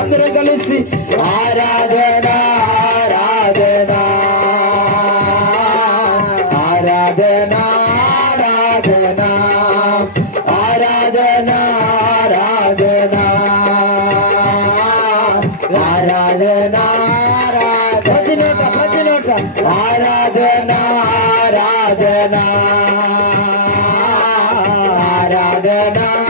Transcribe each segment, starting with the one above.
అందరూ కలిసి ఆరాధన ఆరాధన ఆరాధన ఆరాధన ఆరాధన ఆరాధన ఆరాధన ఆరాధన.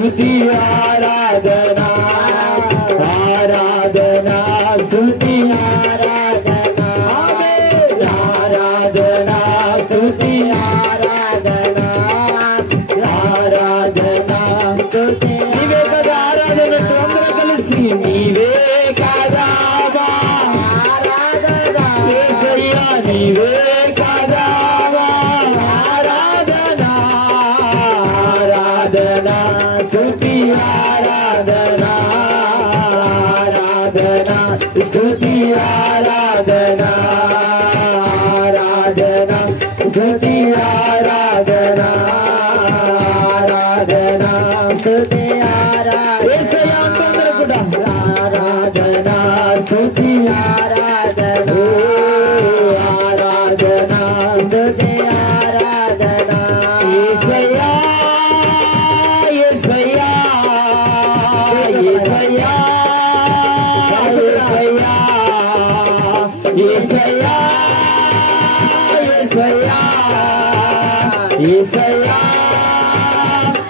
స్థుతి ఆరాధనా ఆరాధనా స్థుతి ఆరాధనా. ఆరాధనా స్థుతి ఆరాధనా. ఆరాధనా స్థుతి. నీవే కదా ఆరాధన అందరూ కలిసి నీవే కదా ఆరాధనా. నీవే துதி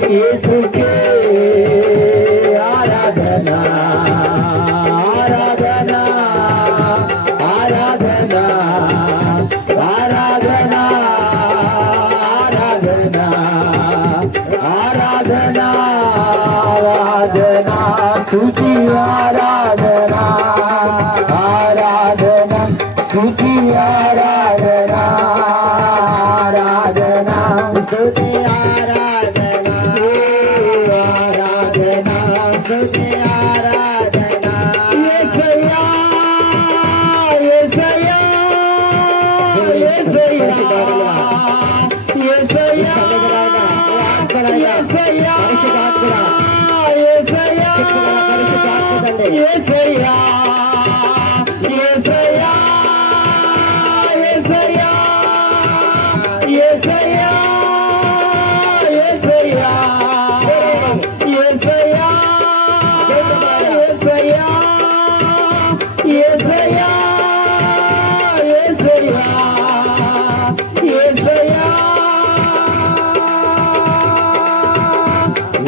Eso que పరిశుధాత్మ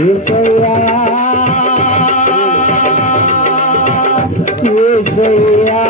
ఏసయ్యా ఏసయ్యా.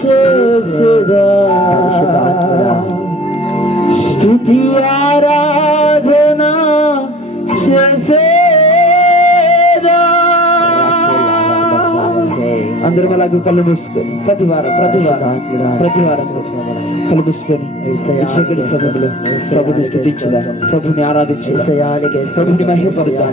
చేసేదా? స్తుతి ఆరాధన చేసేదా? అందరం అలాగే కళ్ళు మూసుకొని ప్రతి వారం ప్రతి వారం ప్రతి వారం కళ్ళు మూసుకొని విషయకుడి సమయంలో ప్రభుని స్థుతించుదా? ప్రభుని ఆరాధించుదా? ప్రభుని